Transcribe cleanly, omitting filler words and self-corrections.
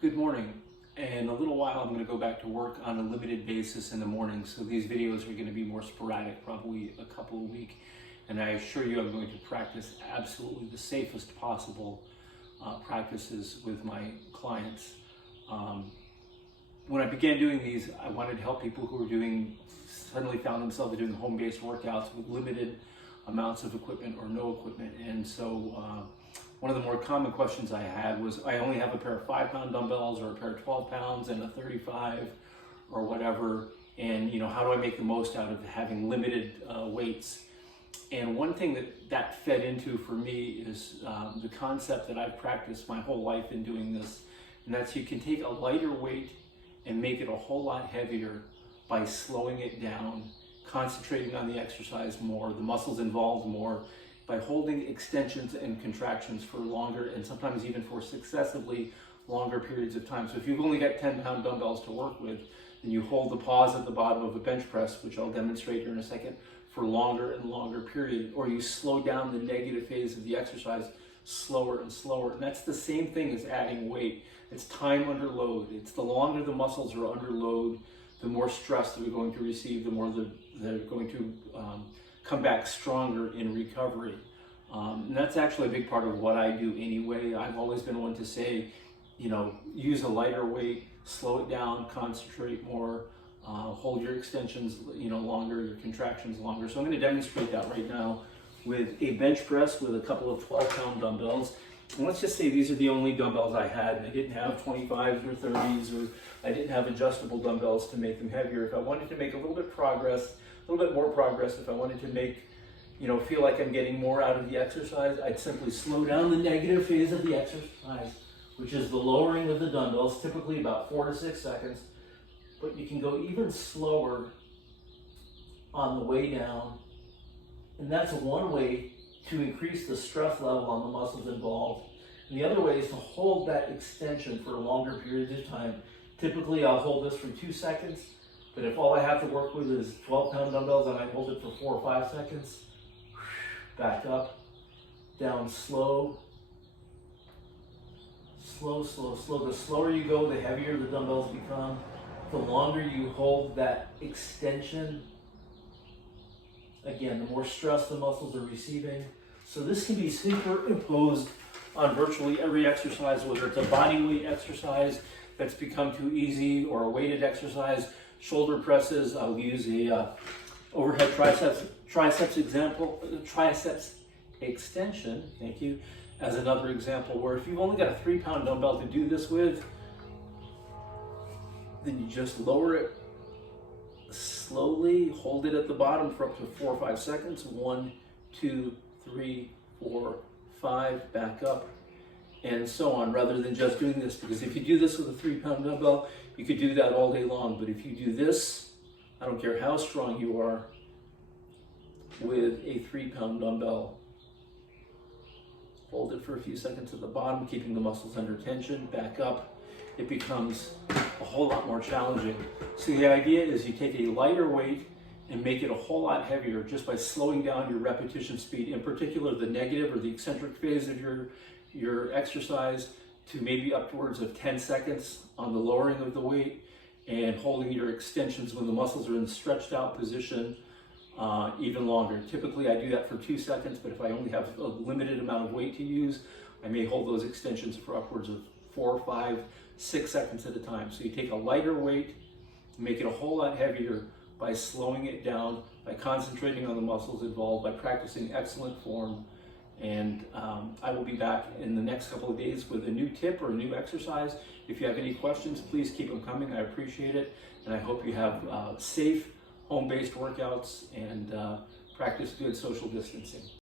Good morning. In a little while, I'm going to go back to work on a limited basis in the morning. So these videos are going to be more sporadic, probably a couple a week. And I assure you, I'm going to practice absolutely the safest possible practices with my clients. When I began doing these, I wanted to help people who were suddenly found themselves doing home-based workouts with limited amounts of equipment or no equipment. And so one of the more common questions I had was, I only have a pair of 5-pound dumbbells or a pair of 12 pounds and a 35 or whatever. And how do I make the most out of having limited weights? And one thing that fed into for me is the concept that I've practiced my whole life in doing this. And that's you can take a lighter weight and make it a whole lot heavier by slowing it down, concentrating on the exercise more, the muscles involved more, by holding extensions and contractions for longer and sometimes even for successively longer periods of time. So if you've only got 10-pound dumbbells to work with, then you hold the pause at the bottom of a bench press, which I'll demonstrate here in a second, for longer and longer period, or you slow down the negative phase of the exercise slower and slower. And that's the same thing as adding weight. It's time under load. It's the longer the muscles are under load, the more stress they're going to receive, the more they're going to come back stronger in recovery. And that's actually a big part of what I do anyway. I've always been one to say, use a lighter weight, slow it down, concentrate more, hold your extensions longer, your contractions longer. So I'm going to demonstrate that right now with a bench press with a couple of 12-pound dumbbells. And let's just say these are the only dumbbells I had. I didn't have 25s or 30s, or I didn't have adjustable dumbbells to make them heavier. If I wanted to make a little bit more progress, if I wanted to make, feel like I'm getting more out of the exercise, I'd simply slow down the negative phase of the exercise, which is the lowering of the dumbbells, typically about 4 to 6 seconds. But you can go even slower on the way down. And that's one way to increase the stress level on the muscles involved. And the other way is to hold that extension for longer periods of time. Typically, I'll hold this for 2 seconds, but if all I have to work with is 12-pound dumbbells, I might hold it for 4 or 5 seconds. Back up, down slow, slow, slow, slow. The slower you go, the heavier the dumbbells become. The longer you hold that extension, again, the more stress the muscles are receiving. So this can be superimposed on virtually every exercise, whether it's a body weight exercise that's become too easy or a weighted exercise. Shoulder presses, I'll use a overhead triceps extension, thank you, as another example, where if you've only got a 3-pound dumbbell to do this with, then you just lower it slowly, hold it at the bottom for up to 4 or 5 seconds. 1, 2, 3, 4, 5, back up, and so on, rather than just doing this. Because if you do this with a 3-pound dumbbell, you could do that all day long. But if you do this, I don't care how strong you are, with a 3-pound dumbbell, hold it for a few seconds at the bottom, keeping the muscles under tension, back up, it becomes a whole lot more challenging. So the idea is you take a lighter weight and make it a whole lot heavier just by slowing down your repetition speed, in particular the negative or the eccentric phase of your exercise, to maybe upwards of 10 seconds on the lowering of the weight, and holding your extensions when the muscles are in the stretched out position even longer. Typically I do that for 2 seconds, but if I only have a limited amount of weight to use, I may hold those extensions for upwards of 4, 5, 6 seconds at a time. So you take a lighter weight, make it a whole lot heavier by slowing it down, by concentrating on the muscles involved, by practicing excellent form. And I will be back in the next couple of days with a new tip or a new exercise. If you have any questions, please keep them coming. I appreciate it. And I hope you have safe home-based workouts and practice good social distancing.